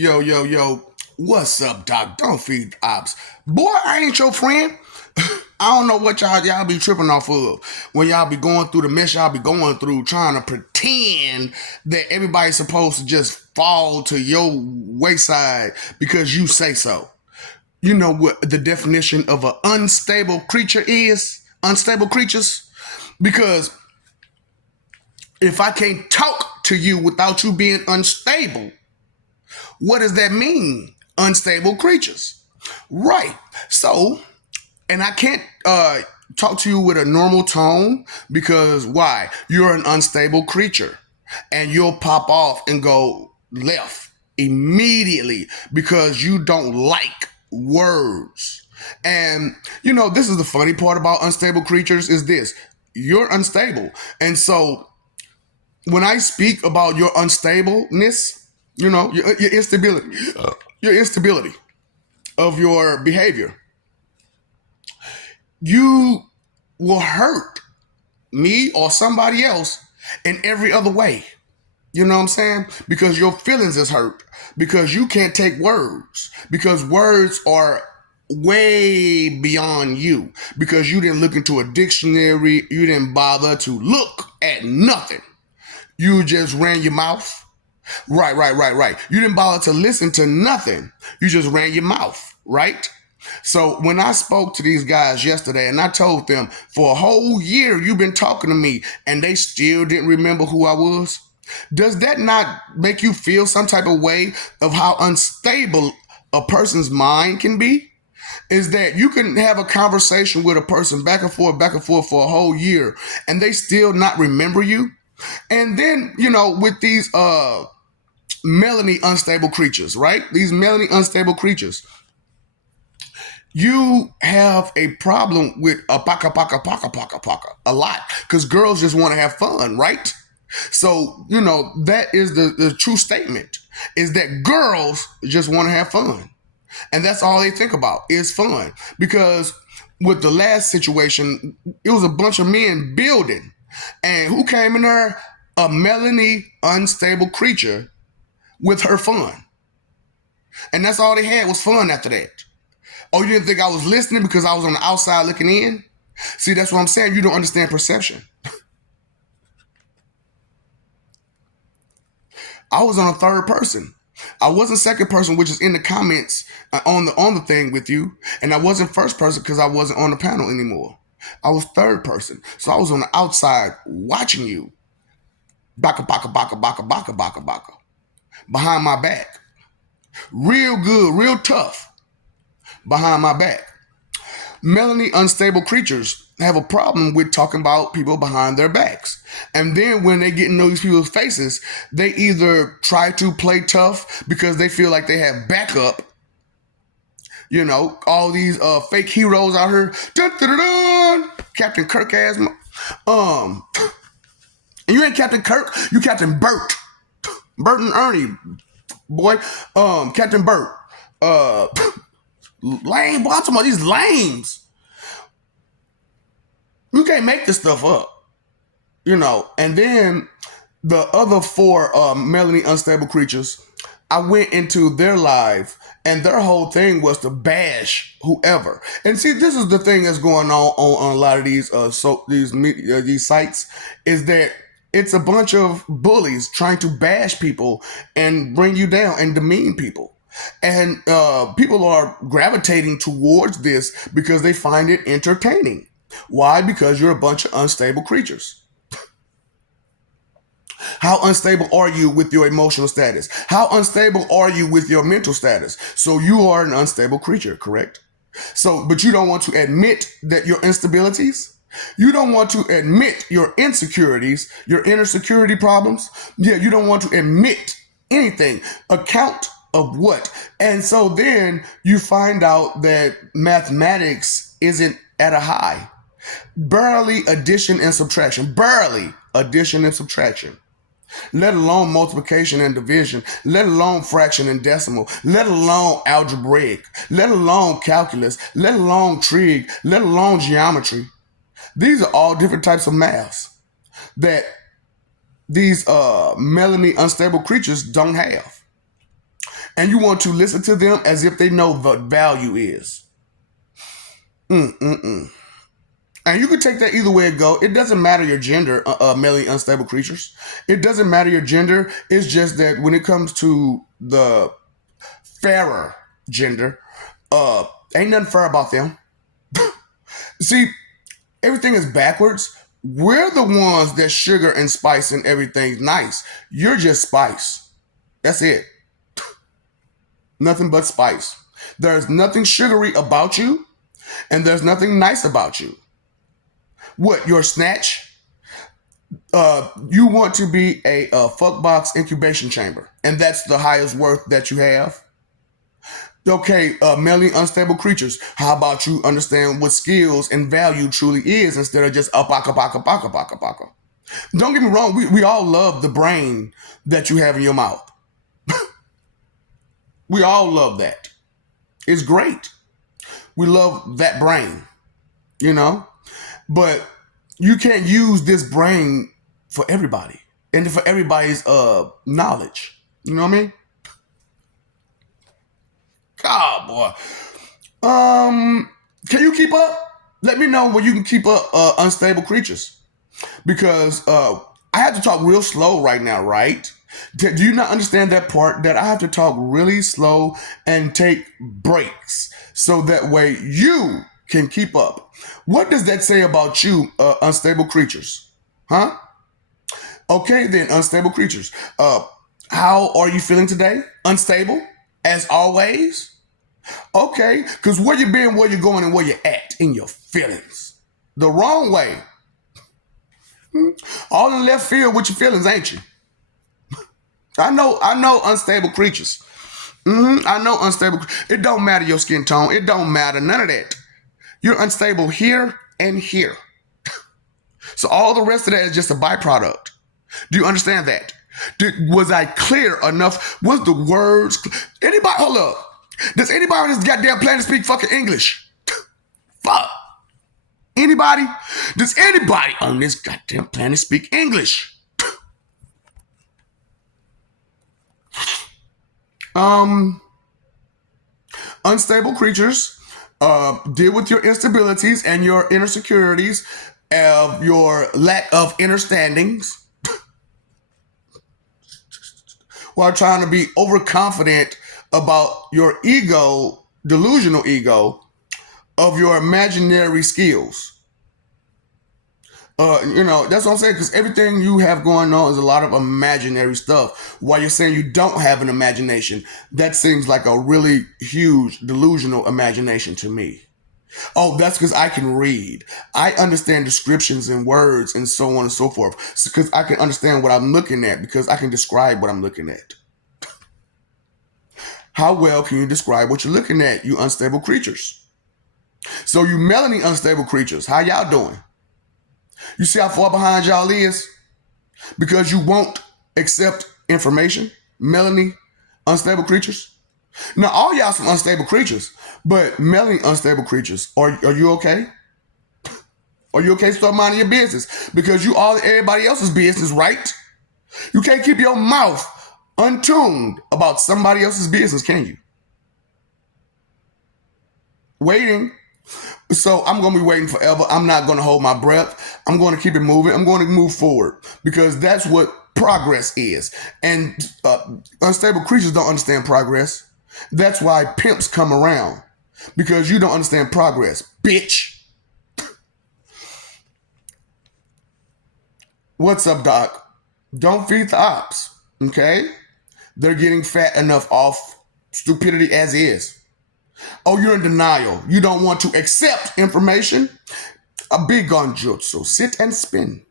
Yo, yo, yo, what's up, Doc? Don't feed ops. Boy, I ain't your friend. I don't know what y'all be tripping off of when y'all be going through the mess y'all be going through, trying to pretend that everybody's supposed to just fall to your wayside because you say so. You know what the definition of an unstable creature is? Unstable creatures? Because if I can't talk to you without you being unstable, what does that mean? Unstable creatures. Right. So, and I can't talk to you with a normal tone because why? You're an unstable creature and you'll pop off and go left immediately because you don't like words. And this is the funny part about unstable creatures is this. You're unstable. And so when I speak about your unstableness, your instability, your instability of your behavior, you will hurt me or somebody else in every other way. You know what I'm saying? Because your feelings is hurt. Because you can't take words. Because words are way beyond you. Because you didn't look into a dictionary. You didn't bother to look at nothing. You just ran your mouth. Right. You didn't bother to listen to nothing. You just ran your mouth, right? So when I spoke to these guys yesterday and I told them for a whole year you've been talking to me and they still didn't remember who I was, does that not make you feel some type of way of how unstable a person's mind can be? Is that you can have a conversation with a person back and forth for a whole year and they still not remember you? And then, with these melanie unstable creatures, right? These melanie unstable creatures, you have a problem with a paka a lot because girls just want to have fun, right? So, that is the true statement is that girls just want to have fun. And that's all they think about is fun. Because with the last situation, it was a bunch of men building. And who came in there? A melanie unstable creature with her fun. And that's all they had was fun after that. Oh, you didn't think I was listening because I was on the outside looking in? See, that's what I'm saying. You don't understand perception. I was on a third person. I wasn't second person, which is in the comments on the thing with you, and I wasn't first person because I wasn't on the panel anymore. I was third person, so I was on the outside watching you, baka, behind my back, real good, real tough, behind my back. Melanie unstable creatures have a problem with talking about people behind their backs. And then when they get in those people's faces, they either try to play tough because they feel like they have backup. All these fake heroes out here. Dun, dun, dun, dun. Captain Kirk ass. And you ain't Captain Kirk, you Captain Bert. Bert and Ernie, boy. Captain Bert. Lame, boy. I'm talking about these lames. You can't make this stuff up. And then the other four melanie unstable creatures, I went into their live and their whole thing was to bash whoever. And see, this is the thing that's going on a lot of these these sites is that it's a bunch of bullies trying to bash people and bring you down and demean people. And people are gravitating towards this because they find it entertaining. Why? Because you're a bunch of unstable creatures. How unstable are you with your emotional status? How unstable are you with your mental status? So you are an unstable creature, correct? So, but you don't want to admit that your instabilities. You don't want to admit your insecurities, your inner security problems. Yeah, you don't want to admit anything. Account of what? And so then you find out that mathematics isn't at a high. Barely addition and subtraction. Barely addition and subtraction. Let alone multiplication and division. Let alone fraction and decimal. Let alone algebraic. Let alone calculus. Let alone trig. Let alone geometry. These are all different types of maths that these melanie unstable creatures don't have. and you want to listen to them as if they know what value is. Mm-mm-mm. And you can take that either way it go. It doesn't matter your gender, mentally unstable creatures. It doesn't matter your gender. It's just that when it comes to the fairer gender, ain't nothing fair about them. See, everything is backwards. We're the ones that sugar and spice and everything's nice. You're just spice. That's it. Nothing but spice. There's nothing sugary about you, and there's nothing nice about you. What, your snatch? You want to be a fuck box incubation chamber, and that's the highest worth that you have. Okay, mentally unstable creatures. How about you understand what skills and value truly is instead of just apaka paka paka paka paka. Don't get me wrong, we all love the brain that you have in your mouth. We all love that. It's great. We love that brain, you know? But you can't use this brain for everybody and for everybody's knowledge. You know what I mean? God, boy. Can you keep up? Let me know when you can keep up unstable creatures. Because I have to talk real slow right now, right? Do you not understand that part? That I have to talk really slow and take breaks so that way you can keep up. What does that say about you, unstable creatures? Huh? Okay, then, unstable creatures. How are you feeling today? Unstable, as always? Okay, because where you been, where you going, and where you at in your feelings. The wrong way. All in left field with your feelings, ain't you? I know unstable creatures. I know unstable. It don't matter your skin tone. It don't matter none of that. You're unstable here and here. So all the rest of that is just a byproduct. Do you understand that? Was I clear enough? Was the words? Anybody? Hold up. Does anybody on this goddamn planet speak fucking English? Fuck. Anybody? Does anybody on this goddamn planet speak English? Unstable creatures deal with your instabilities and your insecurities, your lack of understandings, while trying to be overconfident about your ego, delusional ego, of your imaginary skills. That's what I'm saying, because everything you have going on is a lot of imaginary stuff. While you're saying you don't have an imagination, that seems like a really huge delusional imagination to me. Oh, that's because I can read. I understand descriptions and words and so on and so forth. Because I can understand what I'm looking at, because I can describe what I'm looking at. How well can you describe what you're looking at, you unstable creatures? So you melanin unstable creatures, how y'all doing? You see how far behind y'all is? Because you won't accept information, melanin unstable creatures. Now, all y'all some unstable creatures, but melanin unstable creatures, are you okay? Are you okay? Start minding your business, because you all everybody else's business, right? You can't keep your mouth untuned about somebody else's business, can you? Waiting. So I'm going to be waiting forever. I'm not going to hold my breath. I'm going to keep it moving. I'm going to move forward, because that's what progress is. And unstable creatures don't understand progress. That's why pimps come around, because you don't understand progress, bitch. What's up, Doc? Don't feed the ops, okay? They're getting fat enough off stupidity as is. Oh, you're in denial. You don't want to accept information? A big on jutsu. Sit and spin.